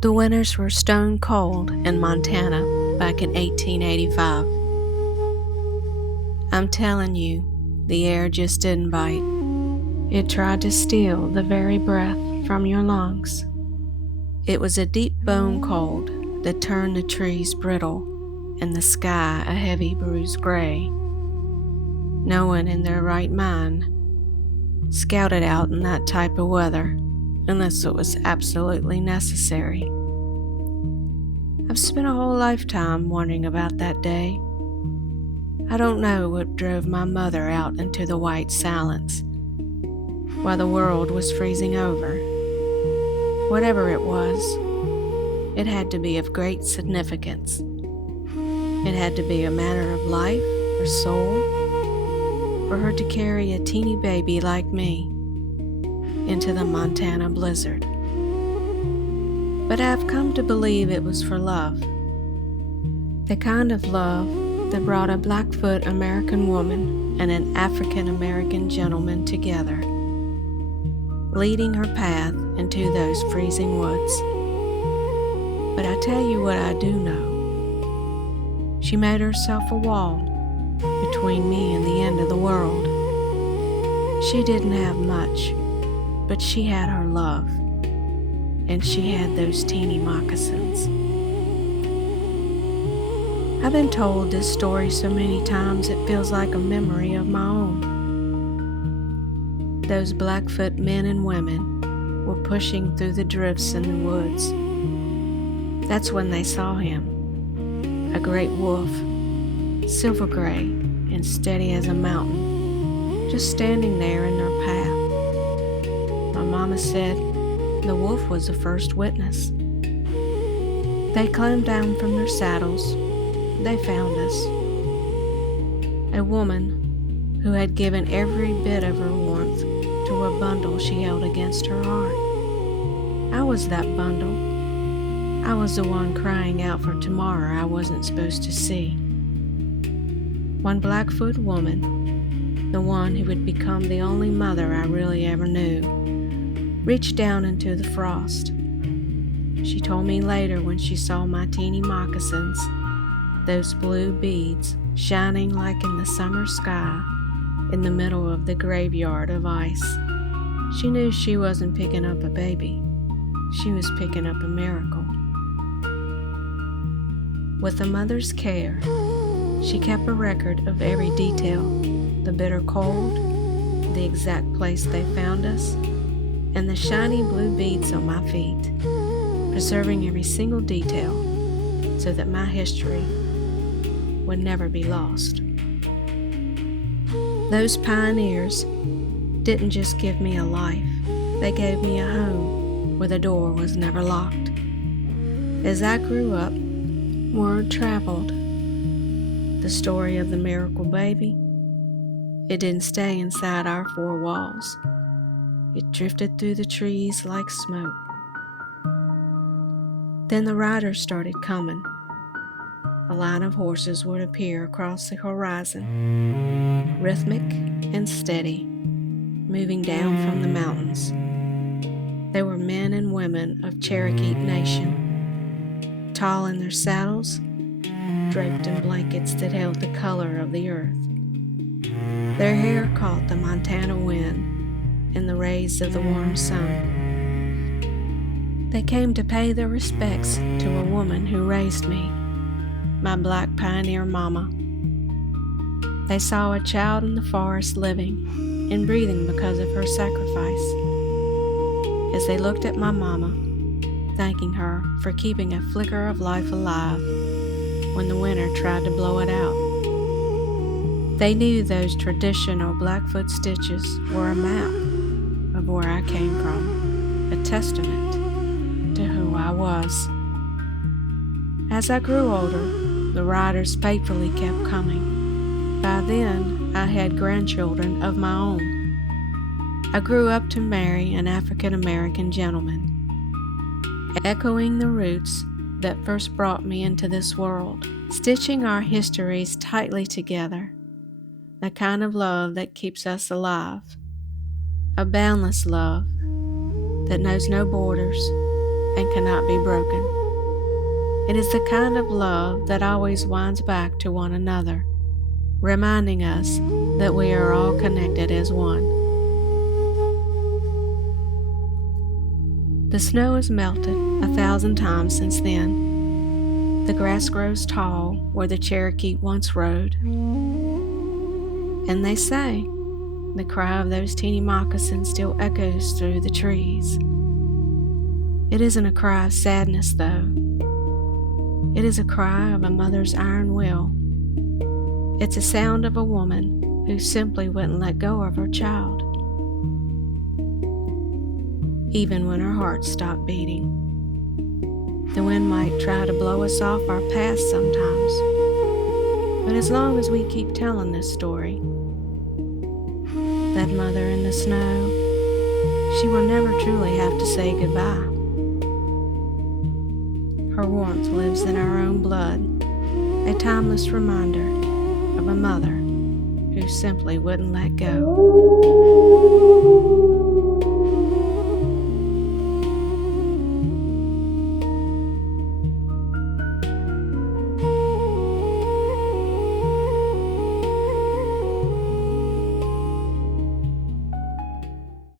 The winters were stone cold in Montana back in 1885. I'm telling you, the air just didn't bite. It tried to steal the very breath from your lungs. It was a deep bone cold that turned the trees brittle and the sky a heavy bruised gray. No one in their right mind scouted out in that type of weather unless it was absolutely necessary. I've spent a whole lifetime wondering about that day. I don't know what drove my mother out into the white silence while the world was freezing over. Whatever it was, it had to be of great significance. It had to be a matter of life or soul for her to carry a teeny baby like me into the Montana blizzard. But I've come to believe it was for love. The kind of love that brought a Blackfoot American woman and an African American gentleman together, leading her path into those freezing woods. But I tell you what I do know. She made herself a wall between me and the end of the world. She didn't have much, but she had her love, and she had those teeny moccasins. I've been told this story so many times it feels like a memory of my own. Those Blackfoot men and women were pushing through the drifts in the woods. That's when they saw him, a great wolf, silver gray and steady as a mountain, just standing there in their path. My mama said the wolf was the first witness. They climbed down from their saddles. They found us. A woman who had given every bit of her warmth to a bundle she held against her heart. I was that bundle. I was the one crying out for tomorrow I wasn't supposed to see. One Blackfoot woman, the one who would become the only mother I really ever knew, reached down into the frost. She told me later when she saw my teeny moccasins, those blue beads shining like in the summer sky in the middle of the graveyard of ice. She knew she wasn't picking up a baby. She was picking up a miracle. With a mother's care, she kept a record of every detail, the bitter cold, the exact place they found us, and the shiny blue beads on my feet, preserving every single detail so that my history would never be lost. Those pioneers didn't just give me a life, they gave me a home where the door was never locked. As I grew up, word traveled. The story of the miracle baby, it didn't stay inside our four walls. It drifted through the trees like smoke. Then the riders started coming. A line of horses would appear across the horizon, rhythmic and steady, moving down from the mountains. They were men and women of Cherokee Nation, tall in their saddles, draped in blankets that held the color of the earth. Their hair caught the Montana wind and the rays of the warm sun. They came to pay their respects to a woman who raised me, my black pioneer mama. They saw a child in the forest living and breathing because of her sacrifice. As they looked at my mama, thanking her for keeping a flicker of life alive when the winter tried to blow it out. They knew those traditional Blackfoot stitches were a map of where I came from, a testament to who I was. As I grew older, the riders faithfully kept coming. By then, I had grandchildren of my own. I grew up to marry an African American gentleman, echoing the roots that first brought me into this world, stitching our histories tightly together, the kind of love that keeps us alive, a boundless love that knows no borders and cannot be broken. It is the kind of love that always winds back to one another, reminding us that we are all connected as one. The snow has melted 1,000 times since then. The grass grows tall where the Cherokee once rode. And they say the cry of those teeny moccasins still echoes through the trees. It isn't a cry of sadness, though. It is a cry of a mother's iron will. It's a sound of a woman who simply wouldn't let go of her child, even when her heart stopped beating. The wind might try to blow us off our past sometimes, but as long as we keep telling this story, that mother in the snow, she will never truly have to say goodbye. Her warmth lives in our own blood, a timeless reminder of a mother who simply wouldn't let go.